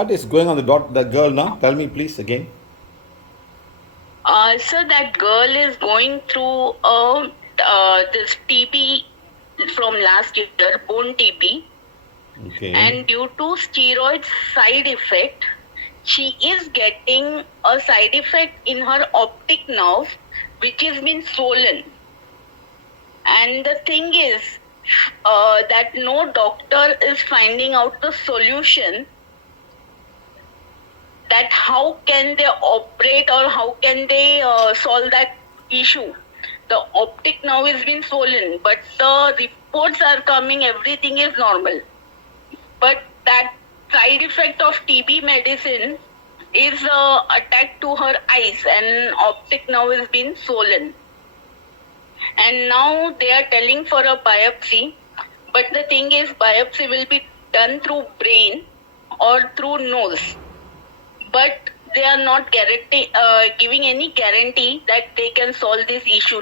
what is going on the girl now? Tell me please again. So that girl is going through this TB from last year, bone TB, Okay. and due to steroid side effect, she is getting a side effect in her optic nerve, which has been swollen. And the thing is that no doctor is finding out the solution that how can they operate or how can they solve that issue. The optic nerve has been swollen, but the reports are coming, everything is normal. But that side effect of TB medicine is attacked to her eyes and optic nerve has been swollen. And now they are telling for a biopsy, but the thing is biopsy will be done through brain or through nose. But they are not giving any guarantee that they can solve this issue.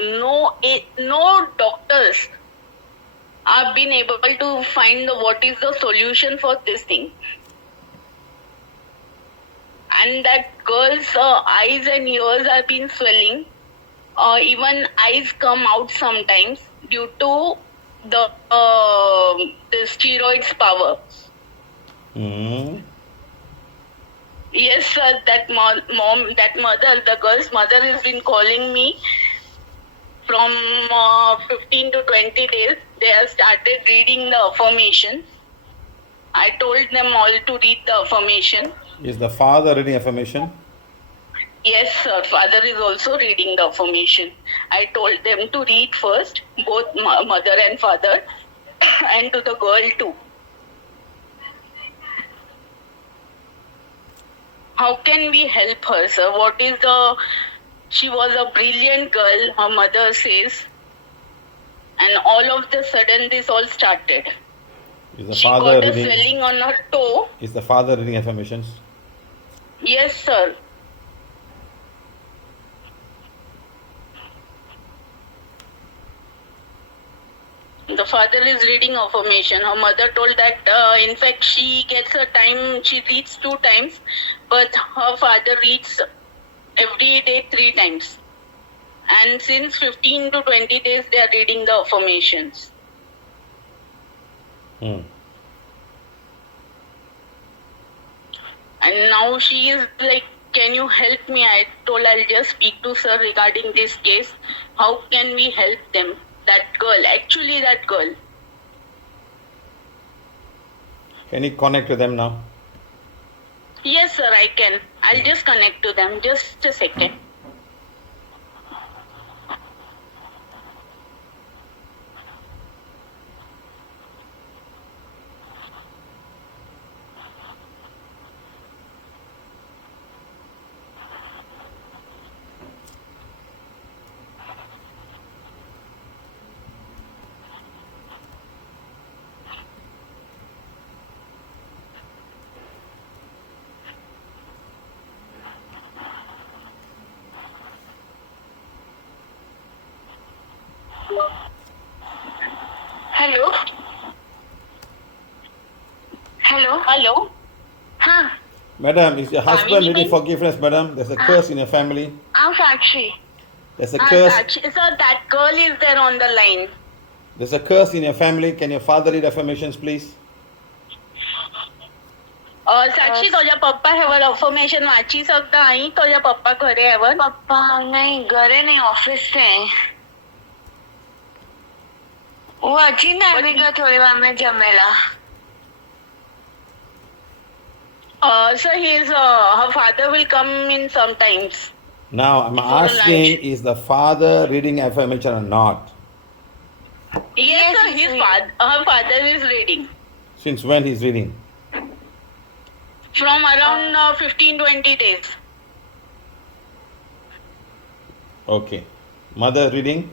No doctors have been able to find what is the solution for this thing. And that girl's eyes and ears have been swelling. Even eyes come out sometimes due to the steroids power. Yes, sir. That mother, the girl's mother has been calling me from 15 to 20 days. They have started reading the affirmation. I told them all to read the affirmation. Is the father reading affirmation? Yes, sir. Father is also reading the affirmation. I told them to read first, both mother and father, and to the girl too. How can we help her, sir? She was a brilliant girl, her mother says. And all of the sudden this all started. She got a swelling on her toe. Is the father reading affirmations? Yes, sir. The father is reading affirmation. Her mother told that, in fact, she gets a time, she reads 2 times, but her father reads every day 3 times. And since 15 to 20 days, they are reading the affirmations. And now she is like, can you help me? I told I'll just speak to sir regarding this case. How can we help them? That girl. Can you connect to them now? Yes, sir, I can. I'll just connect to them. Just a second. Hello? Hello? Huh? Madam, is your husband needing forgiveness, madam? There's a curse in your family. I'm Sakshi. There's a curse. Sir, that girl is there on the line. There's a curse in your family. Can your father read affirmations, please? साक्षी तुझ्या पप्पा ह्यावर affirmation वाची सकता आई तुझ्या पप्पा घरे ह्यावर पप्पा नहीं घरे नहीं ऑफिस से वो अच्छी ना आएगा थोड़ी बार में जमेला so her father will come in sometimes. Now I'm asking, is the father reading affirmation or not? Yes, sir, her father is reading. Since when he's reading? From around 15-20 days. Okay. Mother reading?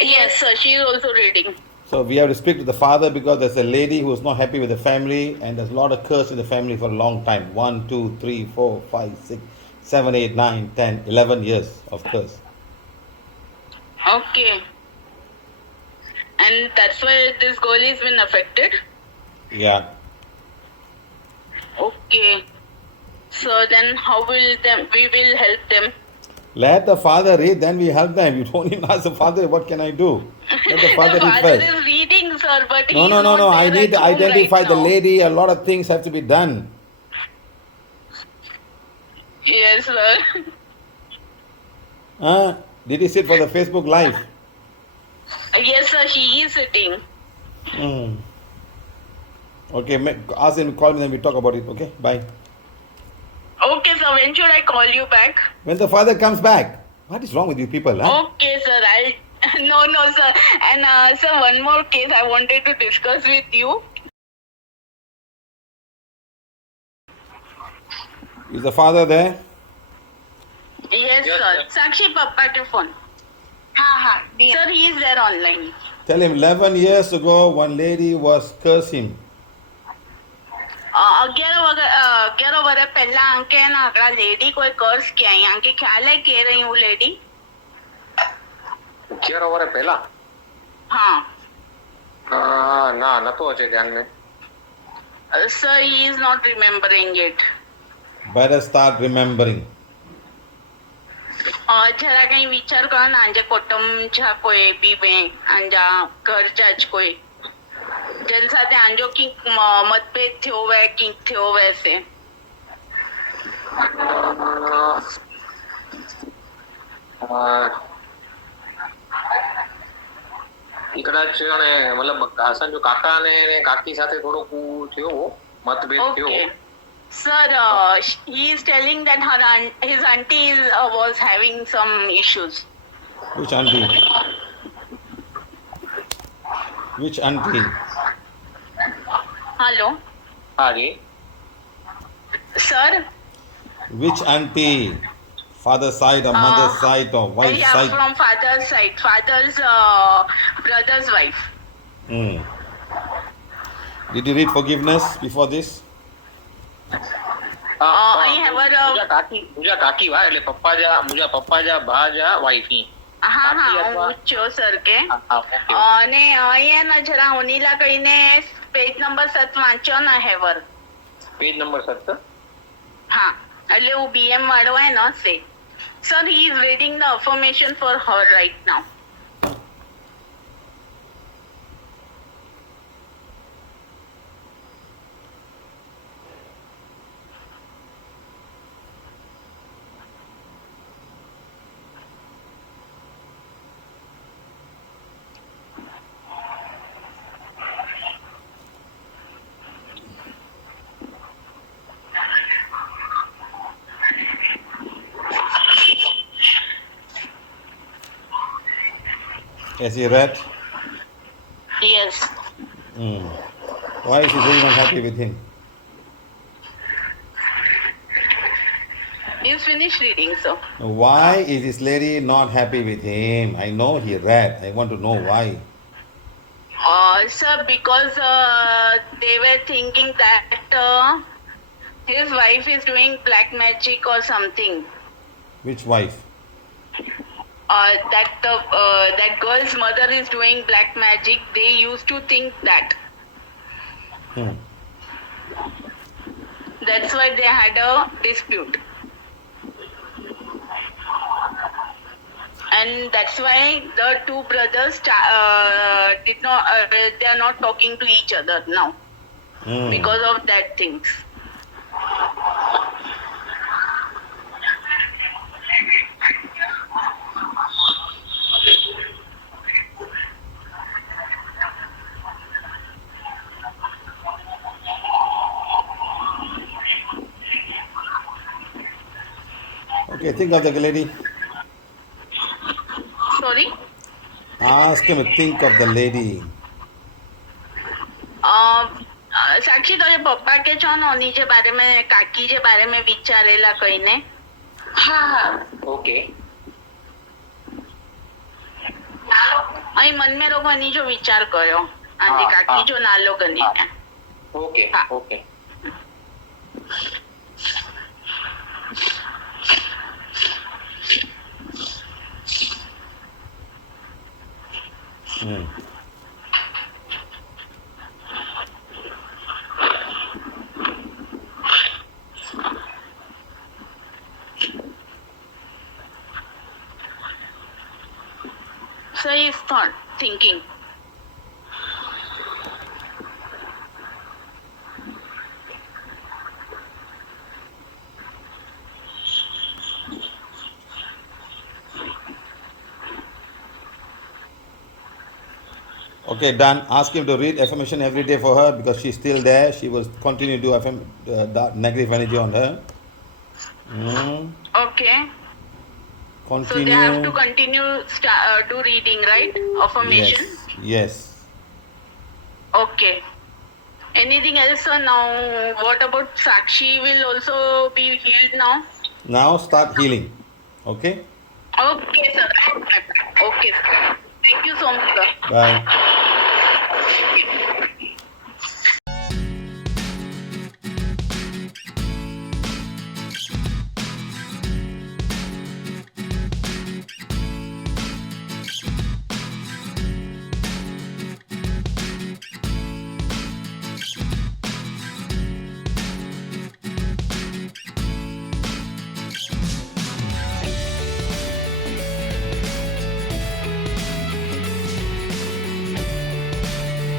Yes, sir, she is also reading. So we have to speak to the father because there's a lady who is not happy with the family and there's a lot of curse in the family for a long time. 1, 2, 3, 4, 5, 6, 7, 8, 9, 10, 11 years of curse. Okay. And that's why this girl has been affected? Yeah. Okay. So then how will we will help them? Let the father read, then we help them. You don't even ask the father, what can I do? Let the The father read father first. is reading, sir, but No, he's no, no, no. not I there need at to home right identify the now. lady. A lot of things have to be done. Yes, sir. Did he sit for the Facebook Live? Yes, sir, he is sitting. Hmm. Okay, ask him to call me, then we talk about it. Okay, bye. Okay, sir, when should I call you back? When the father comes back. What is wrong with you people? Huh? Okay, sir, I'll. No, sir. And, sir, one more case I wanted to discuss with you. Is the father there? Yes, sir. Sakshi Papa के phone. हाँ, sir, he is there online. Tell him 11 years ago, one lady was cursing him. 11 વર્ષ પહેલા આંકે ના આગળ lady કોઈ curse ક્યાં આંકે ખ્યાલ હે કે રહી હું લેડી 11 વર્ષ પહેલા हाँ ના નતો હશે ધ્યાન में sir he is not remembering it Better start remembering. જરા કઈ વિચાર કરો ને આજે કુટુંબ જા કોઈ બી બે અંજા ઘર જા જ કોઈ જેન સાથે આંજો કિંક મતભેદ થયો હોય કિંક થયો વૈસે કદાચ મતલબ સંજુ કાકા ને કાકી સાથે થોડુંક થયો મતભેદ થયો okay sir he is telling that his auntie was having some issues. Which auntie? Which auntie? Hello હા જી sir. Which auntie? Father side or mother side or wife Yeah, side? from father's side. Father's brother's wife. Hmm. Did you read forgiveness before this? I have મુજા કાકી વા એટલે પપ્પા જા ભા જા wife ની હા હું છો સર કે અને અહીંયા ના જરા ઓનીલા કહીને પેજ નંબર 7 વાંચો ના હેવર પેજ નંબર 7 હા એટલે હું બીએમ વાળો હે ન સે sir he is reading the affirmation for her right now. Has he read? Yes. Why is he very not happy with him? He is finished reading, sir. Why is this lady not happy with him? I know he read. I want to know why. Sir, because they were thinking that his wife is doing black magic or something. Which wife? That girl's mother is doing black magic. They used to think that. That's why they had a dispute. And that's why the two brothers did not. They are not talking to each other now because of that things. Okay, think of the lady. Sorry. Ask him to think of the lady. સાક્ષી તો એ પપ્પા કે છો ને ઓની જે બારે में કાકી જે બારે में વિચારેલા કહીને હા ઓકે અહીં મન में રોગ એની જો વિચાર કર્યો આજે કાકી જો નાલો ગની ઓકે ઓકે असं is thinking. Okay, done. Ask him to read affirmation every day for her because she's still there. She will continue to do that negative energy on her. Okay. So they have to Continue. continue do reading, right? Affirmation. Yes. Okay. Anything else, sir? Now, what about Sakshi will also be healed now? Now start healing. Okay? Okay, sir. Okay, sir. Thank you so much, sir. Bye.